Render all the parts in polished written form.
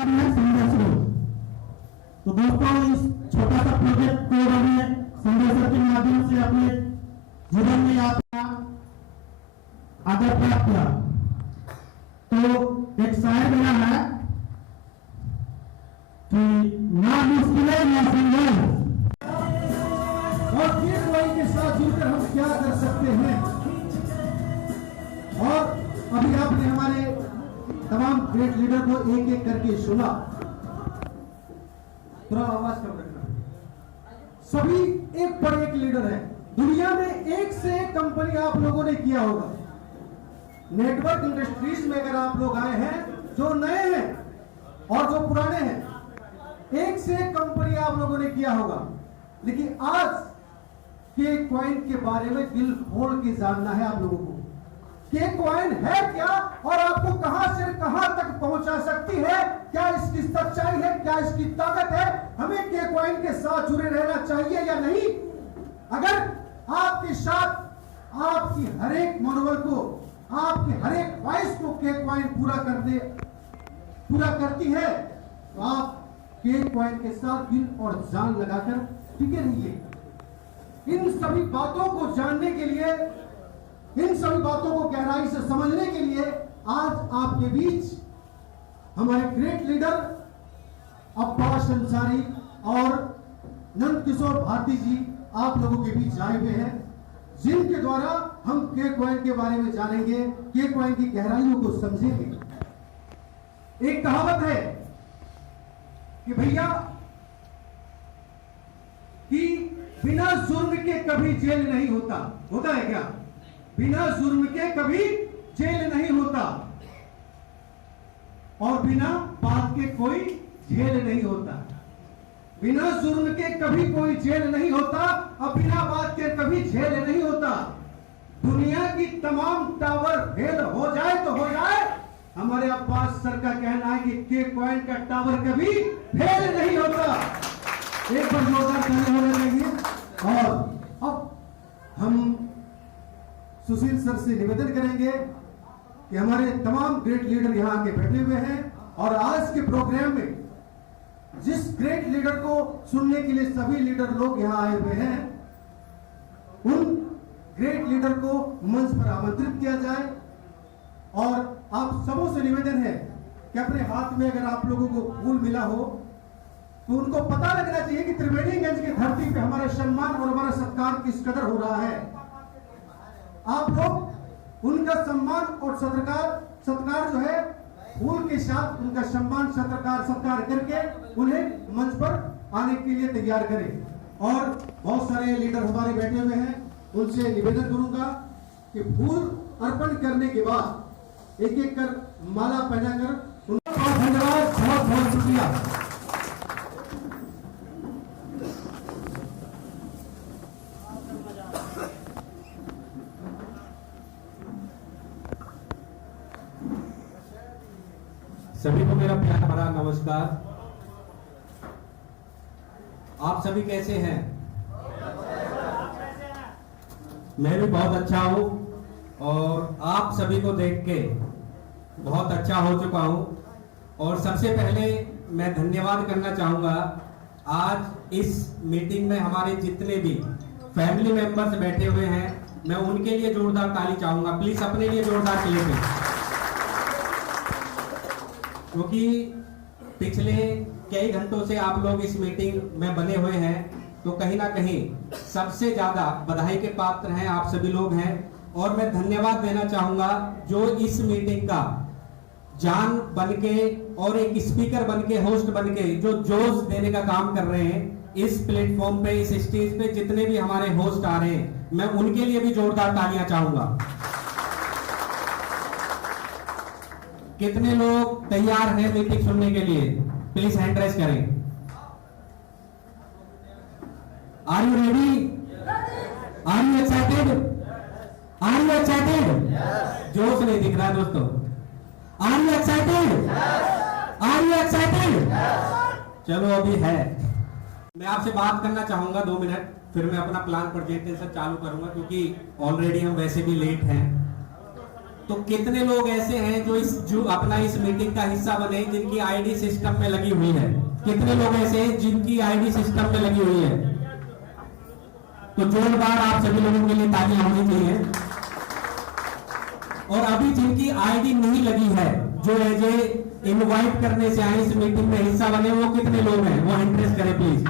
तो दोस्तों इस छोटा सा प्रोजेक्ट को हमने संदेशर के माध्यम से अपने जीवन में आगे प्राप्त किया। तो एक शायर बना है कि ना मुश्किलें ना संघर्ष, और ये कोई के साथ जुड़कर हम क्या कर सकते हैं। और अभी आपने हमारे तमाम ग्रेट लीडर को एक एक करके सुना। थोड़ा आवाज कम रखना। सभी एक पर एक लीडर है। दुनिया में एक से एक कंपनी आप लोगों ने किया होगा। नेटवर्क इंडस्ट्रीज में अगर आप लोग आए हैं, जो नए हैं और जो पुराने हैं, एक से एक कंपनी आप लोगों ने किया होगा। लेकिन आज के कॉइन के बारे में दिल खोल के जानना है आप लोगों को। के कॉइन है क्या और आपको कहां से कहां तक पहुंचा सकती है, क्या इसकी सच्चाई है, क्या इसकी ताकत है। हमें के कॉइन के साथ जुड़े रहना चाहिए या नहीं। अगर आपके साथ आपकी हर एक मनोबल को, आपकी हर एक ख्वाहिश को के कॉइन पूरा करती है, तो आप के कॉइन के साथ दिल और जान लगाकर टिके रहिए। इन सभी बातों को जानने के लिए, इन सभी बातों को गहराई से समझने के लिए आज आपके बीच हमारे ग्रेट लीडर अब्बास अंसारी और नंद किशोर भारती जी आप लोगों के बीच आए हुए हैं, जिनके द्वारा हम के कॉइन के बारे में जानेंगे, के कॉइन की गहराइयों को समझेंगे। एक कहावत है कि भैया कि बिना जुर्म के कभी जेल नहीं होता। होता है क्या? बिना जुर्म के कभी जेल नहीं होता, और बिना बात के कोई जेल नहीं होता। बिना जुर्म के कभी कोई जेल नहीं होता, और बिना बात के कभी जेल नहीं होता। दुनिया की तमाम टावर फेल हो जाए तो हो जाए, हमारे अब्बास सर का कहना है कि के कॉइन का टावर कभी फेल नहीं होता। एक बार जोरदार ताली होने चाहिए। और अब हम सुशील सर से निवेदन करेंगे कि हमारे तमाम ग्रेट लीडर यहां आके बैठे हुए हैं, और आज के प्रोग्राम में जिस ग्रेट लीडर को सुनने के लिए सभी लीडर लोग यहां आए हुए हैं, उन ग्रेट लीडर को मंच पर आमंत्रित किया जाए। और आप सबों से निवेदन है कि अपने हाथ में अगर आप लोगों को फूल मिला हो तो उनको पता लगना चाहिए कि त्रिवेणीगंज की धरती पे हमारा सम्मान और हमारा सत्कार किस कदर हो रहा है। आप लोग उनका सम्मान और सत्कार जो है फूल के साथ उनका सम्मान सत्कार करके उन्हें मंच पर आने के लिए तैयार करें। और बहुत सारे लीडर हमारे बैठे हुए हैं, उनसे निवेदन करूंगा कि फूल अर्पण करने के बाद एक एक कर माला पहनाकर उनका बहुत धन्यवाद, बहुत बहुत शुक्रिया। सभी को मेरा प्यार भरा नमस्कार। आप सभी कैसे हैं? मैं भी बहुत अच्छा हूं, और आप सभी को देख के बहुत अच्छा हो चुका हूं। और सबसे पहले मैं धन्यवाद करना चाहूंगा, आज इस मीटिंग में हमारे जितने भी फैमिली मेंबर्स बैठे हुए हैं, मैं उनके लिए जोरदार ताली चाहूंगा। प्लीज अपने लिए जोरदार ताली दें, क्योंकि पिछले कई घंटों से आप लोग इस मीटिंग में बने हुए हैं, तो कहीं ना कहीं सबसे ज्यादा बधाई के पात्र हैं आप सभी लोग हैं। और मैं धन्यवाद देना चाहूंगा जो इस मीटिंग का जान बनके और एक स्पीकर बनके, होस्ट बनके जो जोश देने का काम कर रहे हैं इस प्लेटफॉर्म पे, इस स्टेज पे जितने भी हमारे होस्ट आ रहे हैं, मैं उनके लिए भी जोरदार तालियां चाहूंगा। कितने लोग तैयार हैं मीटिंग सुनने के लिए? प्लीज हैंड रेज करें। Are you ready? Are you excited? Are you excited? जोश नहीं दिख रहा दोस्तों। Are you excited? Are you excited? चलो अभी है। मैं आपसे बात करना चाहूंगा 2 मिनट, फिर मैं अपना प्लान प्रेजेंटेशन चालू करूंगा, क्योंकि ऑलरेडी हम वैसे भी लेट हैं। तो कितने लोग ऐसे हैं जो अपना इस मीटिंग का हिस्सा बने जिनकी आईडी सिस्टम में लगी हुई है? कितने लोग ऐसे हैं जिनकी आईडी सिस्टम में लगी हुई है? तो जोरदार आप सभी लोगों के लिए तालियां होनी चाहिए। और अभी जिनकी आईडी नहीं लगी है, जो एज ए इनवाइट करने से आए इस मीटिंग में हिस्सा बने, वो कितने लोग हैं? वो इंटरेस्ट करें प्लीज।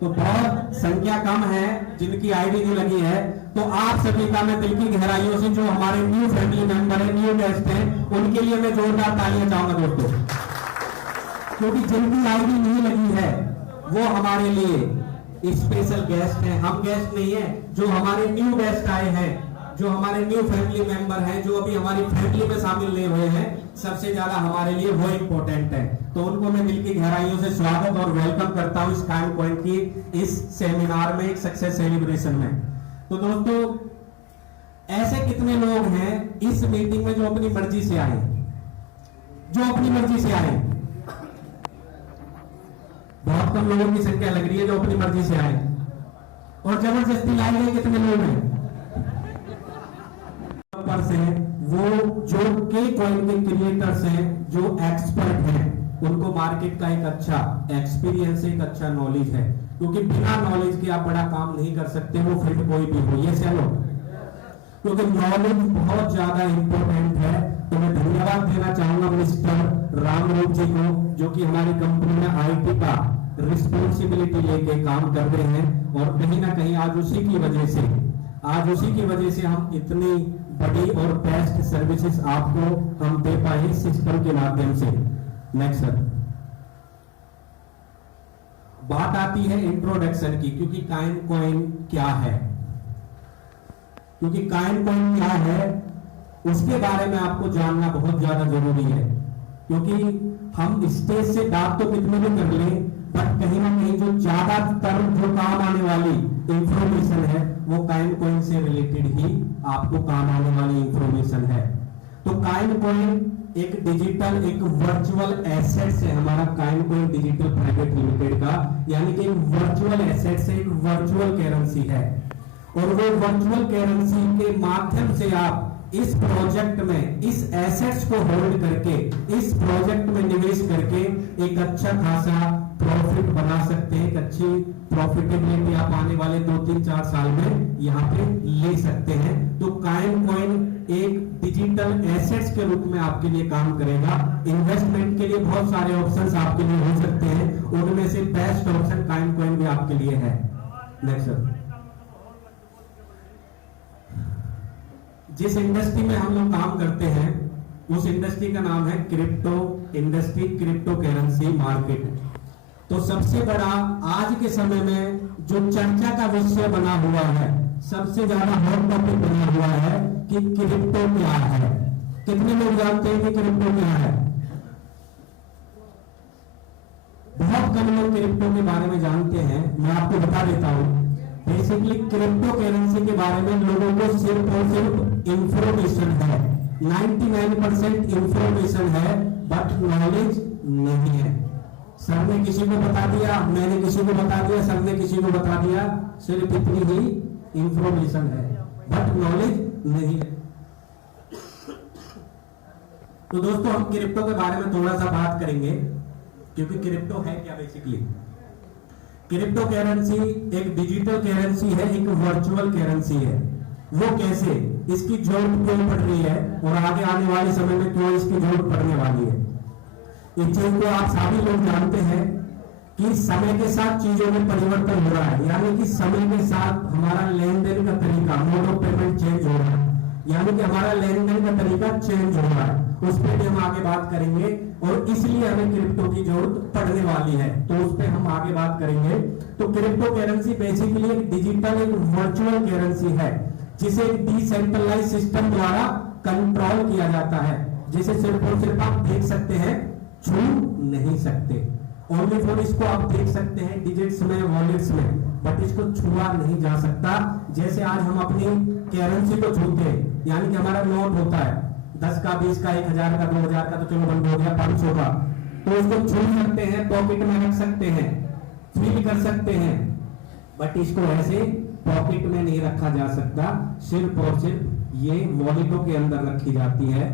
तो बहुत संख्या कम है जिनकी आईडी नहीं लगी है। तो आप सभी का मैं दिल की गहराइयों से, जो हमारे न्यू फैमिली मेंबर है, न्यू गेस्ट हैं, उनके लिए मैं जोरदार तालियां चाहूंगा दोस्तों, क्योंकि जिनकी आईडी नहीं लगी है वो हमारे लिए स्पेशल गेस्ट हैं। हम गेस्ट नहीं है, जो हमारे न्यू गेस्ट आए हैं, जो हमारे न्यू फैमिली मेंबर हैं, जो अभी हमारी फैमिली में शामिल नहीं हुए हैं, सबसे ज्यादा हमारे लिए वो इंपॉर्टेंट है। तो उनको मैं दिल की गहराइयों से स्वागत और वेलकम करता हूं इस काइम कॉइन की इस सेमिनार में, एक सक्सेस सेलिब्रेशन में। तो दोस्तों ऐसे कितने लोग हैं इस मीटिंग में जो अपनी मर्जी से आए? जो अपनी मर्जी से आए, बहुत कम लोगों की संख्या लग रही है जो अपनी मर्जी से आए। और जबरदस्ती लाए गए कितने लोग हैं? पर से वो जो के कॉइन के क्रिएटर्स हैं, जो एक्सपर्ट हैं, उनको मार्केट का एक अच्छा एक्सपीरियंस, एक अच्छा नॉलेज है, क्योंकि बिना नॉलेज के आप बड़ा काम नहीं कर सकते, वो फील्ड कोई भी हो। ये चलो, क्योंकि नॉलेज बहुत ज्यादा इंपॉर्टेंट है। तो मैं धन्यवाद देना चाहूंगा मिस्टर रामरूप जी को, जो कि हमारी कंपनी में आईटी का रिस्पॉन्सिबिलिटी लेके काम कर रहे हैं। और कहीं ना कहीं आज उसी की वजह से हम इतनी बड़ी और बेस्ट सर्विसेज आपको हम दे पाए सिस्टम के माध्यम से। नेक्स्ट सर, बात आती है इंट्रोडक्शन की, क्योंकि काइम कॉइन क्या है, उसके बारे में आपको जानना बहुत ज्यादा जरूरी है। क्योंकि हम स्टेज से बात तो कितने भी कर लें, बट कहीं ना कहीं जो ज्यादातर जो काम आने वाली इंफॉर्मेशन है वो काइम कॉइन से रिलेटेड ही आपको काम आने वाली इंफॉर्मेशन है। तो काइम कॉइन एक डिजिटल, एक वर्चुअल एसेट्स है हमारा काइम कॉइन डिजिटल प्राइवेट लिमिटेड का, यानी कि एक वर्चुअल एसेट्स है, एक वर्चुअल करेंसी है। और वो वर्चुअल करेंसी के माध्यम से आप इस प्रोजेक्ट में, इस एसेट्स को होल्ड करके, इस प्रोजेक्ट में निवेश करके एक अच्छा खासा प्रॉफिट बना सकते हैं, एक अच्छी प्रॉफिटेबिलिटी आप आने वाले 2-3-4 साल में यहाँ पे ले सकते हैं। तो काइम कॉइन एक डिजिटल एसेट्स के रूप में आपके लिए काम करेगा। इन्वेस्टमेंट के लिए बहुत सारे ऑप्शंस आपके लिए हो सकते हैं, उनमें से बेस्ट ऑप्शन काइम कॉइन भी आपके लिए है। नेक्स्ट सर, जिस इंडस्ट्री में हम लोग काम करते हैं उस इंडस्ट्री का नाम है crypto industry, crypto currency market. तो सबसे बड़ा आज के समय में जो चर्चा का विषय बना हुआ है, सबसे ज्यादा हॉट टॉपिक बना हुआ है कि क्रिप्टो क्या है। कितने लोग जानते हैं कि क्रिप्टो क्या है? बहुत कम लोग क्रिप्टो के बारे में जानते हैं। मैं आपको बता देता हूं, बेसिकली क्रिप्टो करेंसी के बारे में लोगों को सिर्फ और सिर्फ इंफॉर्मेशन है, 99% इंफॉर्मेशन है, बट नॉलेज नहीं है। सर ने किसी को बता दिया, मैंने किसी को बता दिया, सर ने किसी को बता दिया, सिर्फ इतनी ही इंफॉर्मेशन है, बट नॉलेज नहीं है। तो दोस्तों हम क्रिप्टो के बारे में थोड़ा सा बात करेंगे, क्योंकि क्रिप्टो है क्या बेसिकली। क्रिप्टो करेंसी एक डिजिटल करेंसी है, एक वर्चुअल करेंसी है। वो कैसे, इसकी जरूरत क्यों पड़ रही है और आगे आने वाले समय में क्यों इसकी जरूरत पड़ने वाली है, इस चीज को आप सभी लोग जानते हैं कि समय के साथ चीजों में परिवर्तन हो रहा है। यानी कि समय के साथ हमारा लेन देन का तरीका, मोड ऑफ पेमेंट चेंज हो रहा है, यानी कि हमारा लेन देन का तरीका चेंज हो रहा है। उस पर भी हम आगे बात करेंगे और इसलिए हमें क्रिप्टो की जरूरत पड़ने वाली है, तो उस पर हम आगे बात करेंगे। तो क्रिप्टो करेंसी बेसिकली एक डिजिटल, एक वर्चुअल करेंसी है, जिसे एक डिसेंट्रलाइज सिस्टम द्वारा कंट्रोल किया जाता है, जिसे सिर्फ और सिर्फ आप देख सकते हैं, छू नहीं सकते। ओनली फॉर इसको आप देख सकते हैं डिजिट्स में, वॉलेट्स में, बट इसको छुआ नहीं जा सकता। जैसे आज हम अपनी करेंसी को छूते हैं, यानी कि हमारा नोट होता है 10 का, 20 का, 1000 का, 2000 का, तो चलो बंद हो गया, 500 का, तो उसको छू सकते हैं, पॉकेट में रख सकते हैं, फील कर सकते हैं, बट इसको ऐसे पॉकेट में नहीं रखा जा सकता। सिर्फ और सिर्फ ये वॉलेटों के अंदर रखी जाती है,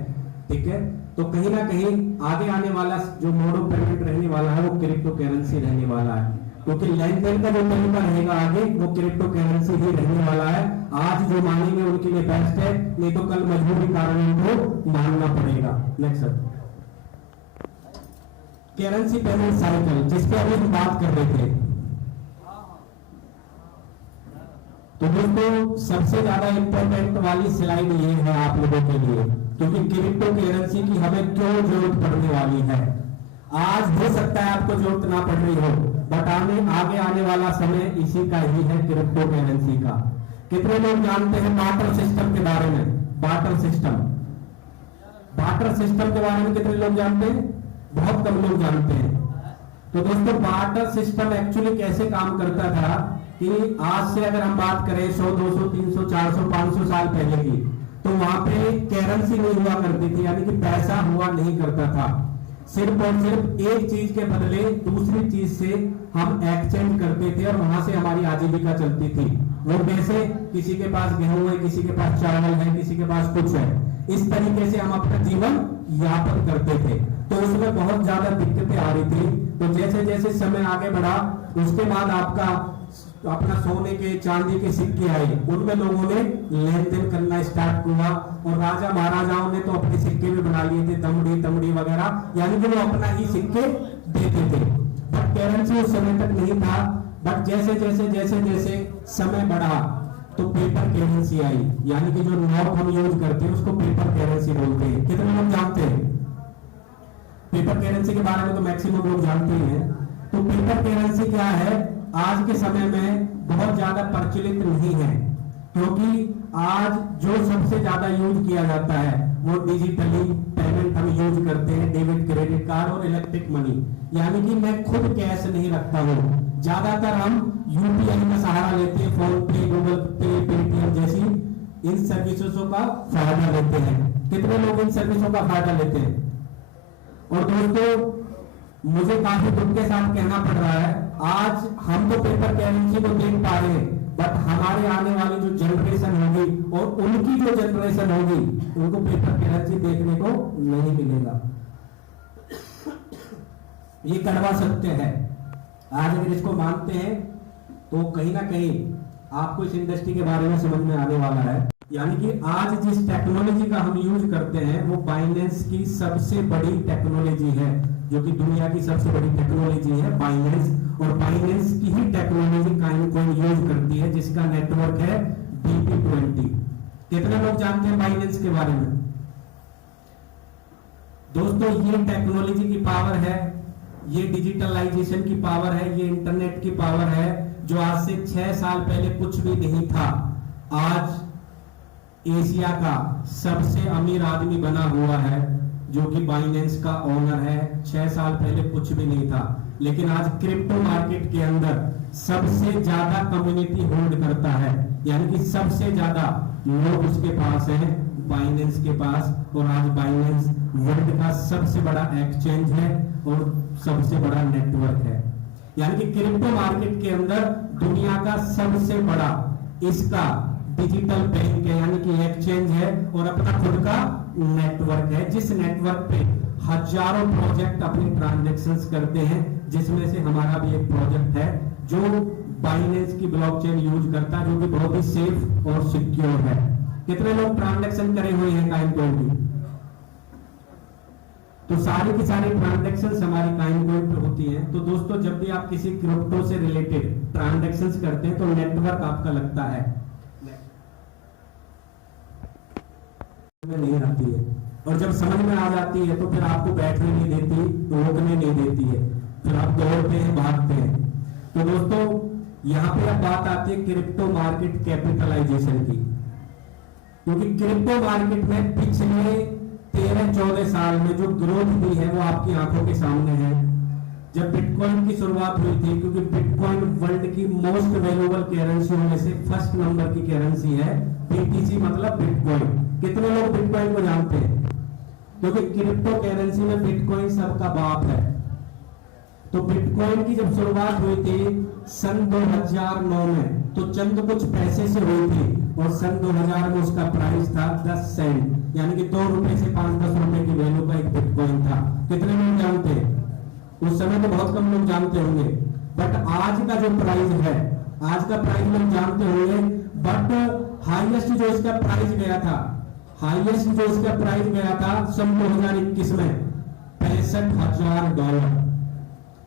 ठीक है। तो कहीं ना कहीं आगे आने वाला जो मोड ऑफ पेमेंट रहने वाला है वो क्रिप्टो करेंसी रहने वाला है, क्योंकि लेन देन का जो तरीका रहेगा आगे वो क्रिप्टो करेंसी ही रहने वाला है। आज जो मानेंगे उनके लिए बेस्ट है, नहीं तो कल मजबूरी कारण उनको मानना पड़ेगा। Next sir, currency payment cycle जिस पे अभी हम बात कर रहे थे। तो दोस्तों सबसे ज्यादा इंपॉर्टेंट वाली स्लाइड ये है आप लोगों के लिए, क्योंकि क्रिप्टो करेंसी की हमें क्यों जरूरत पड़ने वाली है। आज हो सकता है आपको जरूरत ना पड़ रही हो, बट आगे आने वाला समय इसी का ही है, क्रिप्टो करेंसी का। कितने लोग जानते हैं बार्टर सिस्टम के बारे में? बार्टर सिस्टम के बारे में कितने लोग जानते हैं? बहुत कम लोग जानते हैं। तो दोस्तों बार्टर सिस्टम एक्चुअली कैसे काम करता था कि आज से अगर हम बात करें 100, 200, 300, 400, 500 साल पहले की, तो वहां पे करेंसी नहीं हुआ करती थी, यानी कि पैसा हुआ नहीं करता था। सिर्फ और सिर्फ एक चीज के बदले दूसरी चीज से हम एक्सचेंज करते थे और वहां से हमारी आजीविका चलती थी। वो कैसे? किसी के पास गेहूं है, किसी के पास चावल है, किसी के पास कुछ है, इस तरीके से हम अपना जीवन यापन करते थे। तो उसमें बहुत ज्यादा दिक्कतें आ रही थी। तो जैसे जैसे समय आगे बढ़ा, उसके बाद आपका अपना सोने के चांदी के सिक्के आए, उनमें लोगों ने लेन देन करना स्टार्ट हुआ और राजा महाराजाओं ने तो अपने सिक्के भी बना लिए थे, दमड़ी तमड़ी वगैरह, यानी कि वो अपना ही सिक्के देते थे। बट करेंसी उस समय तक नहीं था। बट जैसे जैसे समय बढ़ा तो पेपर करेंसी आई, यानी कि जो नोट हम यूज करते हैं उसको पेपर करेंसी बोलते हैं। कितने लोग जानते हैं? पेपर करेंसी के बारे में तो मैक्सिमम लोग जानते ही हैं। तो पेपर करेंसी क्या है? आज के समय में बहुत ज्यादा प्रचलित नहीं है, क्योंकि आज जो सबसे ज्यादा यूज किया जाता है वो डिजिटली पेमेंट हम यूज करते हैं, डेबिट क्रेडिट कार्ड और इलेक्ट्रिक मनी, यानी कि मैं खुद कैश नहीं रखता हूँ। ज्यादातर हम यूपीआई का सहारा लेते हैं, फोन पे, गूगल पे, पेटीएम जैसी इन सर्विसों का फायदा लेते हैं। कितने लोग इन सर्विसों का फायदा लेते हैं? और दोस्तों मुझे काफी दुख के साथ कहना पड़ रहा है, आज हम तो पेपर करेंसी को देख पा रहे हैं, बट हमारे आने वाली जो जनरेशन होगी और उनकी जो जनरेशन होगी उनको पेपर करेंसी देखने को नहीं मिलेगा। ये कड़वा सत्य है। आज अगर इसको मानते हैं तो कहीं ना कहीं आपको इस इंडस्ट्री के बारे में समझ में आने वाला है। यानी कि आज जिस टेक्नोलॉजी का हम यूज करते हैं वो बाइनेंस की सबसे बड़ी टेक्नोलॉजी है, जो कि दुनिया की सबसे बड़ी टेक्नोलॉजी है बाइनेंस। और बाइनेंस की ही टेक्नोलॉजी काइनकॉइन यूज करती है, जिसका नेटवर्क है BP20। कितने लोग जानते हैं बाइनेंस के बारे में? दोस्तों ये टेक्नोलॉजी की पावर है, ये डिजिटलाइजेशन की पावर है, ये इंटरनेट की पावर है, जो आज से 6 साल पहले कुछ भी नहीं था। आज एशिया का सबसे अमीर आदमी बना हुआ है, जो कि बाइनेंस का ओनर है। 6 साल पहले कुछ भी नहीं था, लेकिन आज क्रिप्टो मार्केट के अंदर सबसे ज्यादा कम्युनिटी होल्ड करता है, यानी कि सबसे ज्यादा लोग उसके पास हैं, बाइनेंस के पास। और आज बाइनेंस वर्ल्ड का सबसे बड़ा एक्सचेंज है और सबसे बड़ा नेटवर्क है, यानी कि क्रिप्टो मार्केट के अंदर दुनिया का सबसे बड़ा इसका डिजिटल बैंक है, यानी कि एक्सचेंज है और अपना खुद का नेटवर्क है, जिस नेटवर्क पे हजारों प्रोजेक्ट अपने ट्रांजैक्शंस करते हैं, जिसमें से हमारा भी एक प्रोजेक्ट है जो बाइनेंस की ब्लॉकचेन यूज करता है, जो कि बहुत ही सेफ और सिक्योर है। कितने लोग ट्रांजैक्शन करे हुए हैं काइनकॉइन की? तो सारी की सारी ट्रांजैक्शंस हमारी काइनकॉइन पे होती हैं। तो दोस्तों जब भी आप किसी क्रिप्टो से रिलेटेड ट्रांजैक्शंस करते हैं तो नेटवर्क आपका लगता है नहीं आती है, और जब समझ में आ जाती है तो फिर आपको बैठने नहीं देती, रोकने नहीं देती है, फिर आप दौड़ते हैं, भागते हैं। तो दोस्तों यहाँ पे अब बात आती है क्रिप्टो मार्केट कैपिटलाइजेशन की, क्योंकि क्रिप्टो मार्केट में पिछले 13-14 साल में जो ग्रोथ हुई है वो आपकी आंखों के सामने है। जब बिटकॉइन की शुरुआत हुई थी, क्योंकि बिटकॉइन वर्ल्ड की मोस्ट वैल्यूएबल करेंसी में से फर्स्ट नंबर की करेंसी है, BTC मतलब बिटकॉइन। कितने लोग बिटकॉइन को जानते हैं? क्योंकि क्रिप्टो करेंसी में बिटकॉइन सबका बाप है। तो बिटकॉइन की जब शुरुआत हुई थी सन 2009 में, तो चंद कुछ पैसे से हुई थी और सन 2000 में उसका प्राइस था 10 सेंट, यानी कि 2 रुपए से 5-10 रुपए की वैल्यू का एक बिटकॉइन था। कितने लोग जानते हैं? उस समय तो बहुत कम लोग जानते होंगे, बट आज का जो प्राइस है, आज का प्राइस लोग जानते होंगे, बट हाईएस्ट जो इसका प्राइस गया था, हाईएस्ट जो इसका प्राइस गया था सन 2021 में $65,000,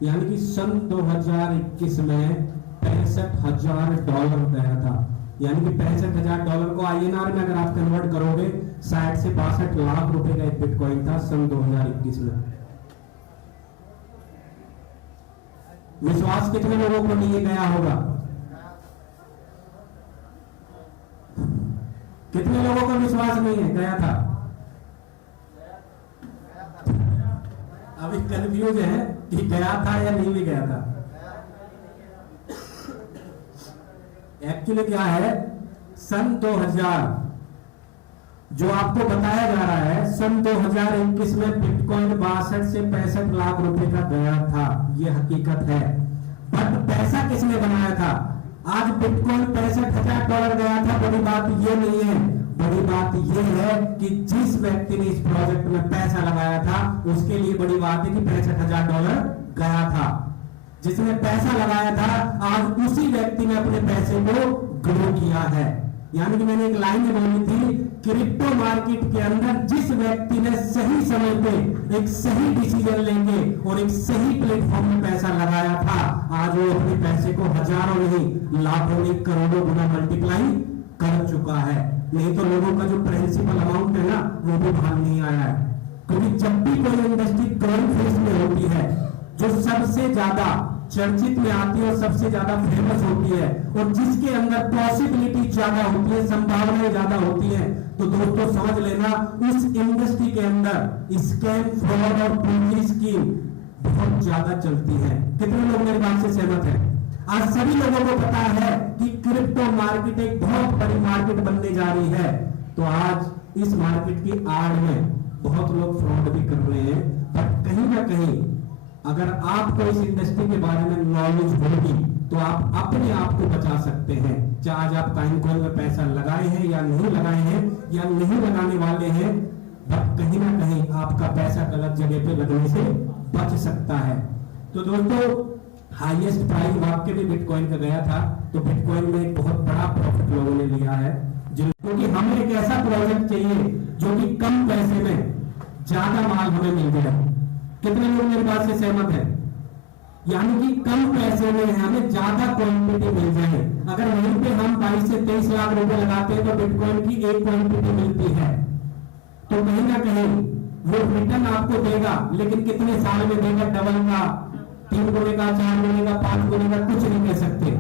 यानी कि सन 2021 में $65,000 गया था। यानी कि $65,000 को INR में अगर आप कन्वर्ट करोगे 60 से 62 लाख रुपए का एक बिटकॉइन था सन 2021 में। विश्वास कितने लोगों को नहीं गया होगा? कितने लोगों को विश्वास नहीं है गया था? अभी कंफ्यूज है कि गया था या नहीं भी गया था। एक्चुअली क्या है, सन 2000 जो आपको बताया जा रहा है, सन 2021 में बिटकॉइन 62 से 65 लाख रुपए का गया था, ये हकीकत है। बट पैसा किसने बनाया था? आज बिटकॉइन $65,000 गया था, बड़ी बात ये नहीं है, बड़ी बात ये है कि जिस व्यक्ति ने इस प्रोजेक्ट में पैसा लगाया था उसके लिए बड़ी बात है कि $65,000 गया था। जिसने पैसा लगाया था आज उसी व्यक्ति ने अपने पैसे को ग्रो किया है। यानी कि मैंने एक लाइन बोली थी, क्रिप्टो मार्केट के अंदर जिस व्यक्ति ने सही समय पे एक सही डिसीजन लेंगे और एक सही प्लेटफॉर्म में पैसा लगाया था, आज वो अपने पैसे को हजारों नहीं लाखों नहीं करोड़ों गुना मल्टीप्लाई कर चुका है। नहीं तो लोगों का जो प्रिंसिपल अमाउंट है ना, वो भी बाहर नहीं आया है। क्योंकि जब भी कोई इंडस्ट्री ग्रोइंग फेज में होती है, जो सबसे ज्यादा चर्चित में आती है और सबसे ज्यादा फेमस होती है और जिसके अंदर पॉसिबिलिटी ज्यादा होती है, संभावनाएं ज्यादा होती है, तो दोस्तों समझ लेना उस इंडस्ट्री के अंदर स्कैम, फ्रॉड और पूंजी स्कीम बहुत ज्यादा चलती है। कितने लोग मेरी बात से सहमत हैं? आज सभी लोगों को पता है कि क्रिप्टो मार्केट एक बहुत बड़ी मार्केट बनने जा रही है। तो आज इस मार्केट की आड़ में बहुत लोग फ्रॉड भी कर रहे हैं, बट कहीं ना कहीं अगर आपको इस इंडस्ट्री के बारे में नॉलेज होगी तो आप अपने आप को बचा सकते हैं। चाहे आज आप कॉइन में पैसा लगाए हैं या नहीं लगाए हैं या नहीं लगाने वाले हैं, बट कहीं ना कहीं आपका पैसा गलत जगह पे लगने से बच सकता है। तो दोस्तों हाईएस्ट प्राइस वाकई में बिटकॉइन का गया था, तो बिटकॉइन में एक बहुत बड़ा प्रॉफिट लोगों ने लिया है। क्योंकि हमें एक ऐसा प्रोजेक्ट चाहिए जो कि कम पैसे में ज्यादा माल हमें मिल जाए। कितने लोग मेरी बात से सहमत हैं? यानी कि कम पैसे में हमें ज्यादा क्वांटिटी मिल जाए। अगर वहीं पे हम 22 से 23 लाख रुपए लगाते हैं तो बिटकॉइन की एक क्वांटिटी मिलती है, तो कहीं ना कहीं वो रिटर्न आपको देगा, लेकिन कितने साल में देगा? डबल का, 3 गुने का, 4 गुने का, 5 गुने का, कुछ नहीं कह सकते।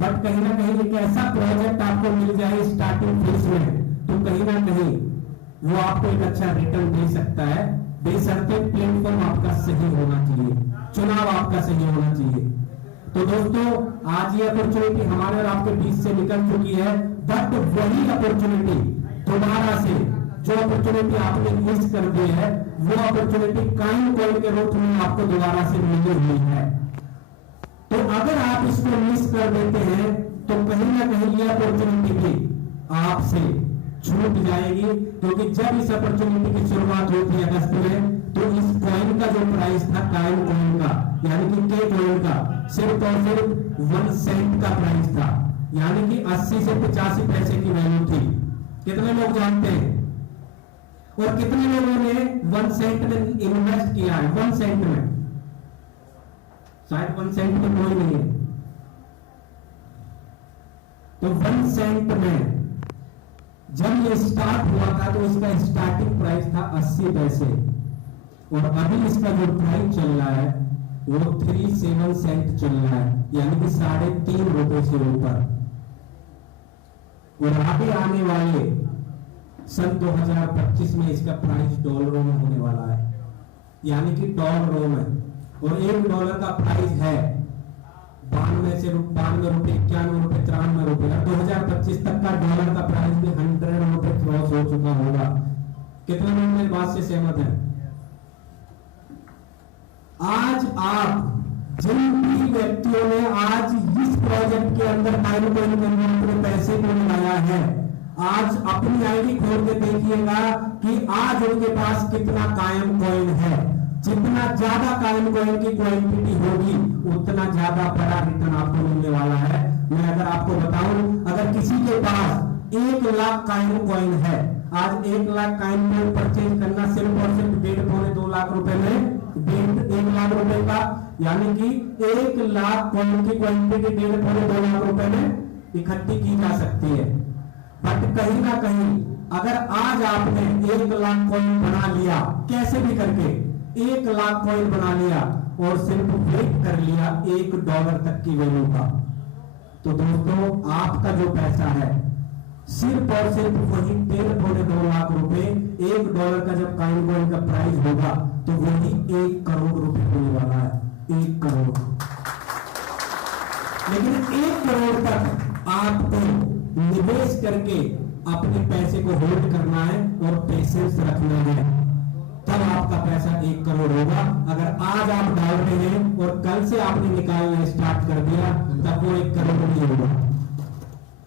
बट कहीं ना कहीं एक ऐसा प्रोजेक्ट आपको मिल जाए स्टार्टिंग फेज में, तो कहीं ना कहीं वो आपको एक अच्छा रिटर्न दे सकता है। बेशर्ते प्लेटफॉर्म आपका सही होना चाहिए, चुनाव आपका सही होना चाहिए। तो दोस्तों आज ये अपॉर्चुनिटी हमारे और आपके बीच से निकल चुकी है, बट वही अपॉर्चुनिटी दोबारा से जो अपॉर्चुनिटी आपने मिस कर दी है, वो अपॉर्चुनिटी कॉइन के रूप में आपको दोबारा से मिली हुई है। तो अगर आप इसको मिस कर देते हैं तो कहीं ना कहीं ये अपॉर्चुनिटी भी आपसे छूट जाएगी। क्योंकि जब इस अपॉर्चुनिटी की शुरुआत हुई थी अगस्त में, तो इस कॉइन का जो प्राइस था काइन कॉइन का, यानी कि के कॉइन का, सिर्फ और सिर्फ 1 सेंट का प्राइस था, यानी कि 80 से 85 पैसे की वैल्यू थी। कितने लोग जानते हैं? और कितने लोगों ने 1 सेंट में इन्वेस्ट किया है? 1 सेंट में, शायद 1 सेंट में कोई नहीं है। तो 1 सेंट में जब ये स्टार्ट हुआ था तो इसका स्टार्टिंग प्राइस था 80 पैसे, और अभी इसका जो प्राइस चल रहा है वो 37 सेंट चल रहा है, यानी कि 3.5 रुपए से ऊपर। और आगे आने वाले सन 2025 में इसका प्राइस डॉलरों में होने वाला है, यानी कि डॉलरों में। और $1 का प्राइस है 92 से 92 रुपए, 91 रुपए, 93 रुपए। 2025 तक का डॉलर का प्राइस भी 100 रुपए क्रॉस हो चुका होगा। कितने लोग मेरी बात से सहमत हैं? आज आप जिन भी व्यक्तियों ने आज इस प्रोजेक्ट के अंदर काइन कॉइन कन्वर्टर में पैसे को लगाया है, आज अपनी आईडी खोल के देखिएगा कि आज उनके पास कितना कायम कॉइन है। जितना ज्यादा कायम कॉइन की क्वांटिटी होगी उतना ज्यादा बड़ा रिटर्न आपको मिलने वाला है। मैं अगर आपको बताऊं, अगर किसी के पास 1 लाख कायम कॉइन है, आज 1 लाख कायम कॉइन परचेज करना सिर्फ और सिर्फ 1.5-2 लाख रुपए में 1 लाख रुपए का, यानी कि 1 लाख कॉइन की क्वांटिटी 1.5-2 लाख रुपए में इकट्ठी की जा सकती है। बट कहीं ना कहीं अगर आज आपने 1 लाख कॉइन बना लिया, कैसे भी करके 1 लाख कॉइन बना लिया और सिर्फ वेट कर लिया $1 तक की वैल्यू का, तो दोस्तों आपका जो पैसा है सिर्फ और सिर्फ वही 1.5-2 लाख रुपए, $1 का जब काइन कॉइन का प्राइस होगा तो वही 1 करोड़ रुपए होने वाला है। 1 करोड़। लेकिन 1 करोड़ तक आपको निवेश करके अपने पैसे को होल्ड करना है और पेशेंस रखना है, तब आपका पैसा 1 करोड़ होगा। अगर आज आप डाल रहे हैं और कल से आपने निकालना स्टार्ट कर दिया तब वो 1 करोड़ नहीं होगा,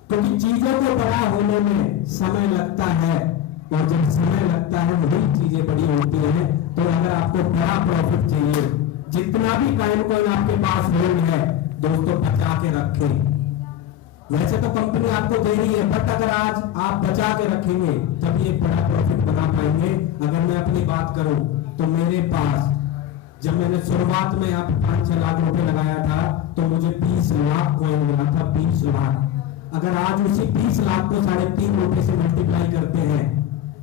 क्योंकि चीजों को बड़ा होने में समय लगता है और जब समय लगता है वही चीजें बड़ी होती हैं। तो अगर आपको बड़ा प्रॉफिट चाहिए, जितना भी काइन कॉइन आपके पास होल्ड है दोस्तों बचा के रखें। वैसे तो कंपनी आपको दे रही है, बट अगर आज आप बचा के रखेंगे तभी एक बड़ा प्रॉफिट बना पाएंगे। अगर मैं अपनी बात करूं तो मेरे पास जब मैंने शुरुआत में यहाँ पे 5-6 लाख रुपए लगाया था तो मुझे 20 लाख कॉइन मिला था। 20 लाख। अगर आज उसी 20 लाख को 3.5 रुपए से मल्टीप्लाई करते हैं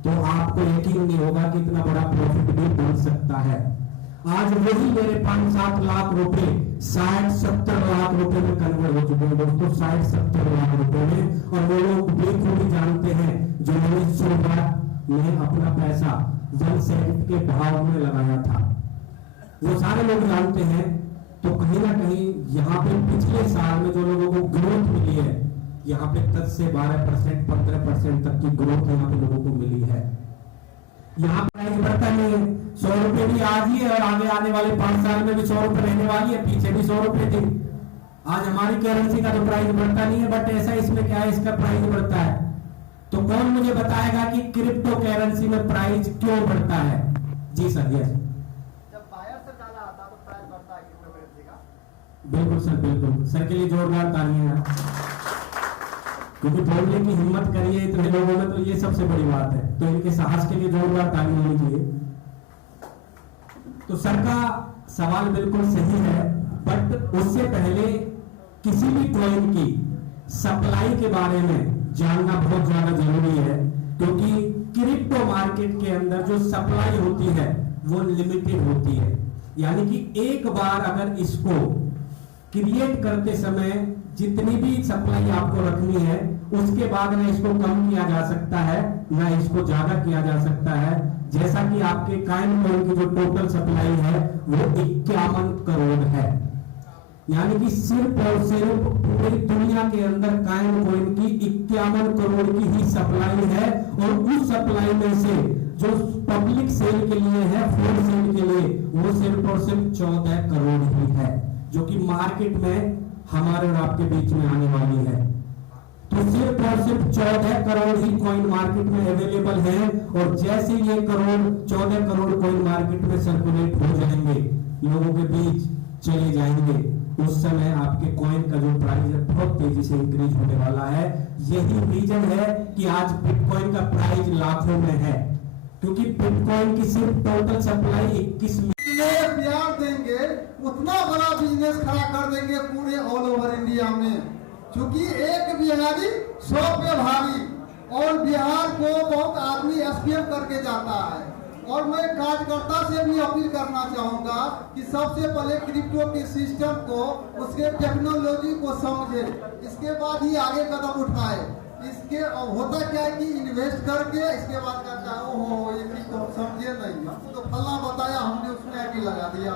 तो आपको यकीन नहीं होगा कि इतना बड़ा प्रॉफिट भी बन सकता है। आज वही मेरे 5-7 लाख रुपए 60-70 लाख रुपए में कन्वर्ट हो चुके हैं दोस्तों, 60-70 लाख रुपए में। और वो लोग बेखूबी जानते हैं जो मैंने शुरुआत में अपना पैसा 1 सेंट के भाव में लगाया था, वो सारे लोग जानते हैं। तो कहीं ना कहीं यहाँ पे पिछले साल में जो लोगों को ग्रोथ मिली है, यहाँ पे 10 से 12%, 15% तक की ग्रोथ यहाँ पे लोगों को मिली है। यहाँ प्राइस बढ़ता नहीं है। 100 रुपए भी आज ही है और आगे आने वाले 5 साल में भी 100 रुपए रहने वाली है, पीछे भी 100 रुपए थी। आज हमारी करेंसी का तो प्राइस बढ़ता नहीं है, बट ऐसा इसमें क्या है, इसका प्राइस बढ़ता है। तो कौन मुझे बताएगा कि क्रिप्टो करेंसी में प्राइस क्यों बढ़ता है? जी सर। यस, जब बायर से डाला आता तो प्राइस बढ़ता है क्रिप्टो करेंसी का। बिल्कुल सर, बिल्कुल सर के लिए जोरदार तालियां, क्योंकि बोलने की हिम्मत करिए इतने लोगों में, तो ये सबसे बड़ी बात है। तो इनके साहस के लिए जोरदार तालियां होनी चाहिए। तो सर का सवाल बिल्कुल सही है, बट उससे पहले किसी भी कॉइन की सप्लाई के बारे में जानना बहुत ज्यादा जरूरी है, क्योंकि क्रिप्टो मार्केट के अंदर जो सप्लाई होती है वो लिमिटेड होती है। यानी कि एक बार अगर इसको क्रिएट करते समय जितनी भी सप्लाई आपको रखनी है, उसके बाद ना इसको कम किया जा सकता है ना इसको ज्यादा किया जा सकता है। जैसा कि आपके काइन कॉइन की जो टोटल सप्लाई है वो 51 करोड़ है। यानी कि सिर्फ और सिर्फ पूरी दुनिया के अंदर काइन कॉइन की 51 करोड़ की ही सप्लाई है, और उस सप्लाई में से जो पब्लिक सेल के लिए है, फ्लोर सेल के लिए, वो सिर्फ और सिर्फ 14 करोड़ ही है, जो कि मार्केट में हमारे और आपके बीच में आने वाली है। तो सिर्फ और सिर्फ 14 करोड़ ही कॉइन मार्केट में अवेलेबल है, और जैसे ये 14 करोड़ कॉइन मार्केट में सर्कुलेट हो जाएंगे, लोगों के बीच चले जाएंगे, उस समय आपके कॉइन का जो प्राइस है बहुत तेजी से इंक्रीज होने वाला है। यही रीजन है कि आज बिटकॉइन का प्राइस लाखों में है, क्योंकि बिटकॉइन की सिर्फ टोटल सप्लाई 21 प्यार देंगे उतना बड़ा बिजनेस खड़ा कर देंगे पूरे ऑल ओवर इंडिया में। क्योंकि एक बिहारी 100 पे भारी, और बिहार को बहुत आदमी एसपीएम करके जाता है। और मैं कार्यकर्ता से भी अपील करना चाहूंगा कि सबसे पहले क्रिप्टो के सिस्टम को, उसके टेक्नोलॉजी को समझे, इसके बाद ही आगे कदम उठाए। इसके होता क्या है कि इन्वेस्ट करके इसके बाद कहता है ओहो ये चीज तो हम समझे नहीं, हमको तो फला बताया हमने उसमें आईडी लगा दिया।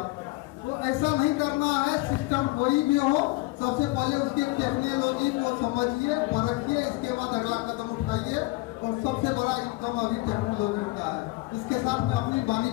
तो ऐसा नहीं करना है। सिस्टम कोई भी हो, सबसे पहले उसकी टेक्नोलॉजी को समझिए, परखिए, इसके बाद अगला कदम उठाइए। और सबसे बड़ा इनकम अभी टेक्नोलॉजी का है। इसके साथ में अपनी वाणी